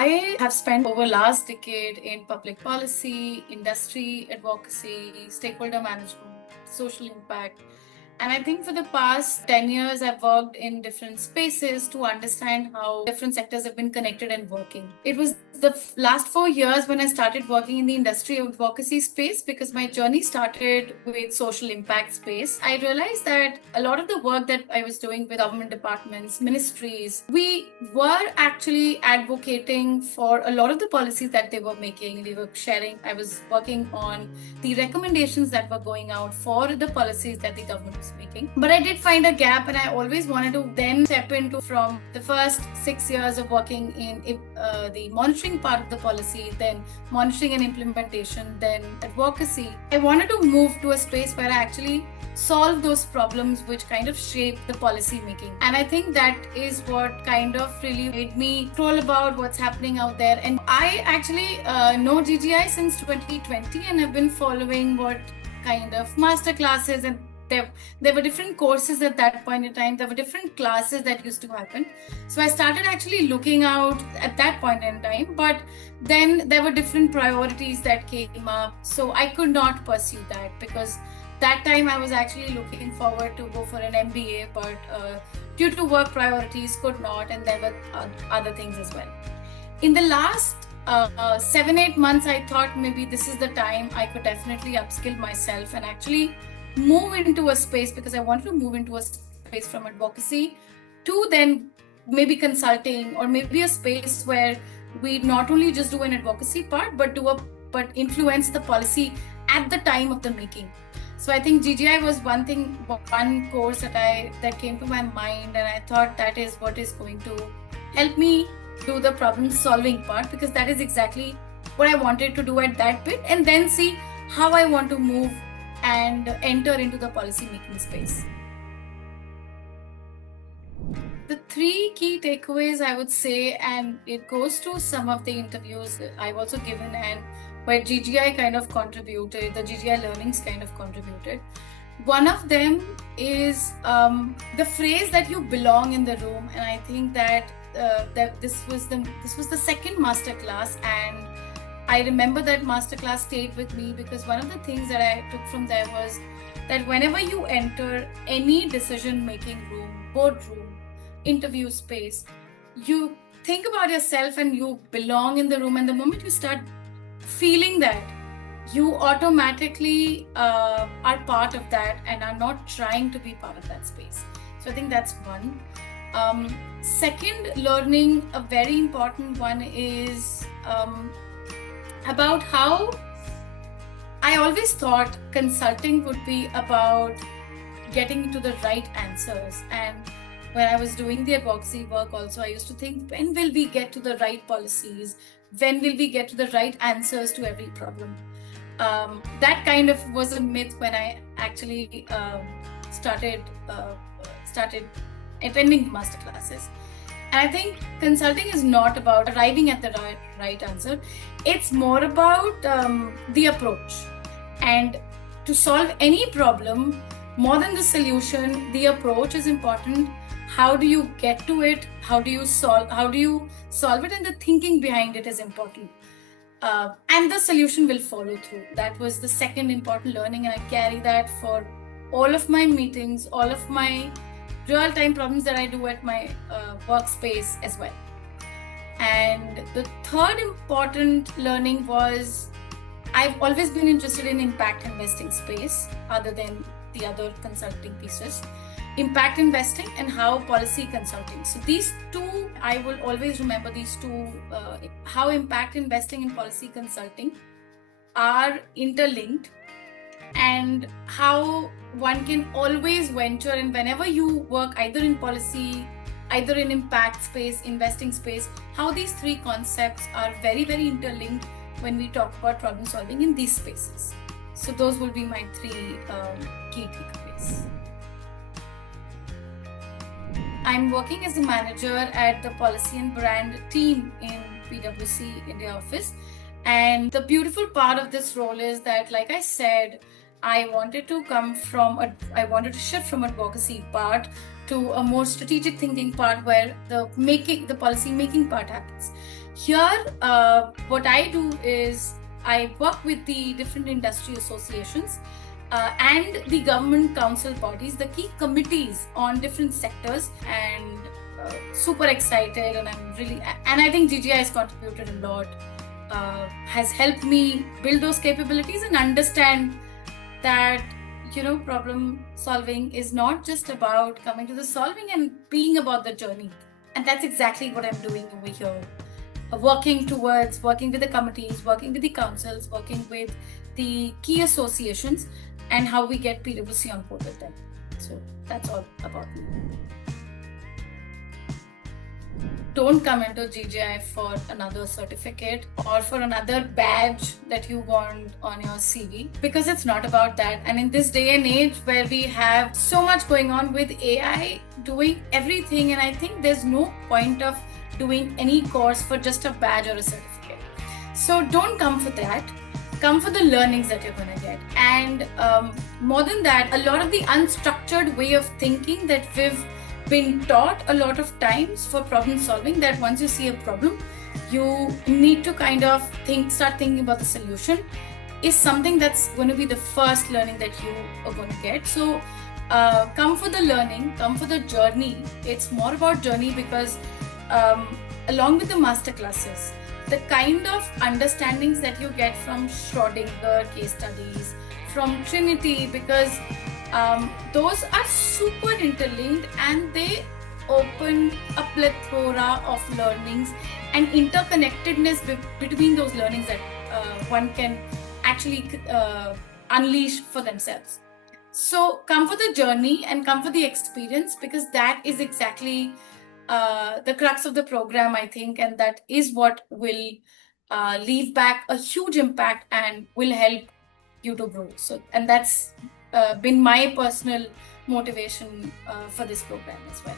I have spent over last decade in public policy, industry advocacy, stakeholder management, social impact. And I think for the past 10 years, I've worked in different spaces to understand how different sectors have been connected and working. It was the last 4 years when I started working in the industry advocacy space because my journey started with social impact space. I realized that a lot of the work that I was doing with government departments, ministries, we were actually advocating for a lot of the policies that they were making. We were sharing, I was working on the recommendations that were going out for the policies that the government was making. But I did find a gap, and I always wanted to then step into from the first 6 years of working in the monitoring part of the policy, then monitoring and implementation, then advocacy. I wanted to move to a space where I actually solve those problems which kind of shape the policy making. And I think that is what kind of really made me scroll about what's happening out there. And I actually know GGI since 2020 and have been following what kind of master classes, and there were different courses at that point in time. There were different classes that used to happen. So I started actually looking out at that point in time, but then there were different priorities that came up. So I could not pursue that because that time I was actually looking forward to go for an MBA, but due to work priorities could not, and there were other things as well. In the last 7-8 months, I thought maybe this is the time I could definitely upskill myself and actually move into a space, because I wanted to move into a space from advocacy to then maybe consulting, or maybe a space where we not only just do an advocacy part, but influence the policy at the time of the making. So I think GGI was one course that came to my mind, and I thought that is what is going to help me do the problem solving part, because that is exactly what I wanted to do at that bit, and then see how I want to move and enter into the policy making space. The 3 key takeaways I would say, and it goes to some of the interviews I've also given and where GGI kind of contributed, the GGI learnings kind of contributed. One of them is the phrase that you belong in the room, and I think that this was the second masterclass, and I remember that masterclass stayed with me because one of the things that I took from there was that whenever you enter any decision-making room, boardroom, interview space, you think about yourself and you belong in the room. And the moment you start feeling that, you automatically are part of that and are not trying to be part of that space. So I think that's one. Second learning, a very important one, is about how I always thought consulting would be about getting to the right answers. And when I was doing the advocacy work also, I used to think, when will we get to the right policies? When will we get to the right answers to every problem? That kind of was a myth when I actually started attending masterclasses. And I think consulting is not about arriving at the right answer. It's more about the approach. And to solve any problem, more than the solution, the approach is important. How do you get to it? How do you solve it? And the thinking behind it is important. And the solution will follow through. That was the second important learning, and I carry that for all of my meetings, all of my real-time problems that I do at my workspace as well. And the third important learning was I've always been interested in impact investing space, other than the other consulting pieces. Impact investing and how policy consulting. So these two, I will always remember these two, how impact investing and policy consulting are interlinked, and how one can always venture, and whenever you work either in policy, either in impact space, investing space, how these 3 concepts are very, very interlinked when we talk about problem solving in these spaces. So those will be my 3 key takeaways. I'm working as a manager at the policy and brand team in PwC India office. And the beautiful part of this role is that, like I said, I wanted to shift from advocacy part to a more strategic thinking part where the policy making part happens. Here, what I do is I work with the different industry associations and the government council bodies, the key committees on different sectors, and super excited. And I think GGI has contributed a lot, has helped me build those capabilities and understand that problem solving is not just about coming to the solving and being about the journey. And that's exactly what I'm doing over here, working with the committees, working with the councils, working with the key associations, and how we get PwC on board with them. So that's all about me. Don't come into GGI for another certificate or for another badge that you want on your CV, because it's not about that. And in this day and age where we have so much going on with AI doing everything, and I think there's no point of doing any course for just a badge or a certificate. So don't come for that. Come for the learnings that you're going to get. And more than that, a lot of the unstructured way of thinking that we've been taught a lot of times for problem solving, that once you see a problem, you need to kind of start thinking about the solution, is something that's going to be the first learning that you are going to get. So come for the learning, come for the journey. It's more about journey because along with the master classes, the kind of understandings that you get from Schrodinger case studies, from Trinity, because those are super interlinked and they open a plethora of learnings and interconnectedness between those learnings that one can actually unleash for themselves. So come for the journey and come for the experience, because that is exactly the crux of the program, I think, and that is what will leave back a huge impact and will help you to grow. So, and that's been my personal motivation for this program as well.